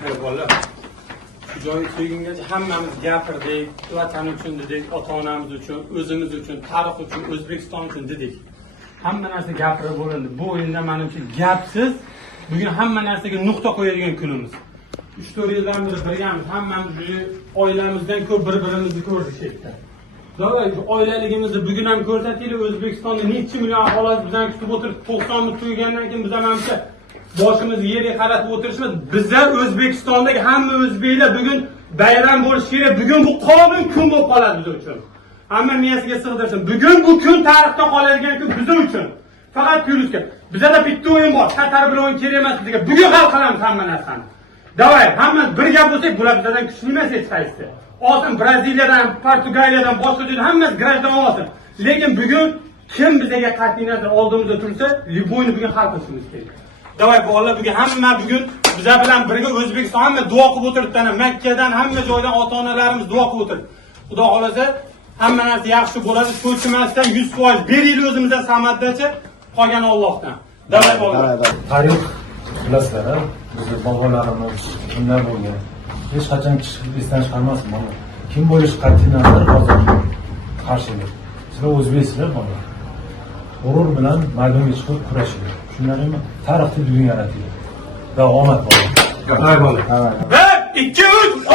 Bola. Shu joyi kelgungacha hammamiz gapirdik, vatan uchun dedik, ota-onamiz uchun, o'zimiz uchun, tarix uchun, O'zbekiston uchun dedik. Hamma narsa gapirib bo'lindi. Bu o'yinda menimcha gapsiz bugun hamma narsaga nuqta qo'yadigan kunimiz. 3-4 yildan beri birgamiz, hammamiz oilamizdan ko'p bir-birimizni ko'rdik yerda. Davay, oilaligimizni bugun ham ko'rsataylik. O'zbekistonda necha million aholi bizdan kutib o'tirib, 90 ming to'ygandan keyin biz menimcha boshimizni yerga qaratib o'tirishimiz. Bizlar O'zbekistondagi hamma o'zbeklar bugun bayram bo'lishi kerak. Bugun bu qonun kun bo'lib qoladi biz uchun. Hamma miyasiga sig'dirsin. Bugun bu kun tarixda qoladigan kun biz uchun. Faqat plyusga. Bizda bitta o'yin bor. Qatar bilan o'yin kerak emas bizga. Bugun hal qilamiz hamma narsani. Davay, hamma birga bo'lsak, bular bizdan kuchli emas hech qaysi. Olsin Braziliyadan, Portugaliyadan, boshqa joydan hammasi grajdan olsin. Lekin bugun kim bizga qat'iy nazar oldimizda tursa, Liboyni bugun hal qilishimiz kerak. Davay, bolalar bugun hamma bugun bizlar bilan birga O'zbekiston hamma duo qilib o'tiribdi. Makkadan hamma joydan ota-onalarimiz duo qilib o'tiribdi. Xudo xolasa hamma narsa yaxshi bo'ladi. Cho'chimasdan 100% beraylik o'zimizdan samaddachi, qolgani Allohdan. Davay bolalar. Tarix bilasizlar, bizni bobolarimiz kimlar bo'lgan. Hech qachon esdan chiqarmasin mana. Kim bo'lish qat'iy nazar hozir qarshilar. Sizlar o'zbeksizlar bolalar. G'urur bilan maydonga chiqib kurashinglar. Shunlarmi? Tarixni bugun yarataylik. Va omad bolalar. Davay bolalar. 1 2 3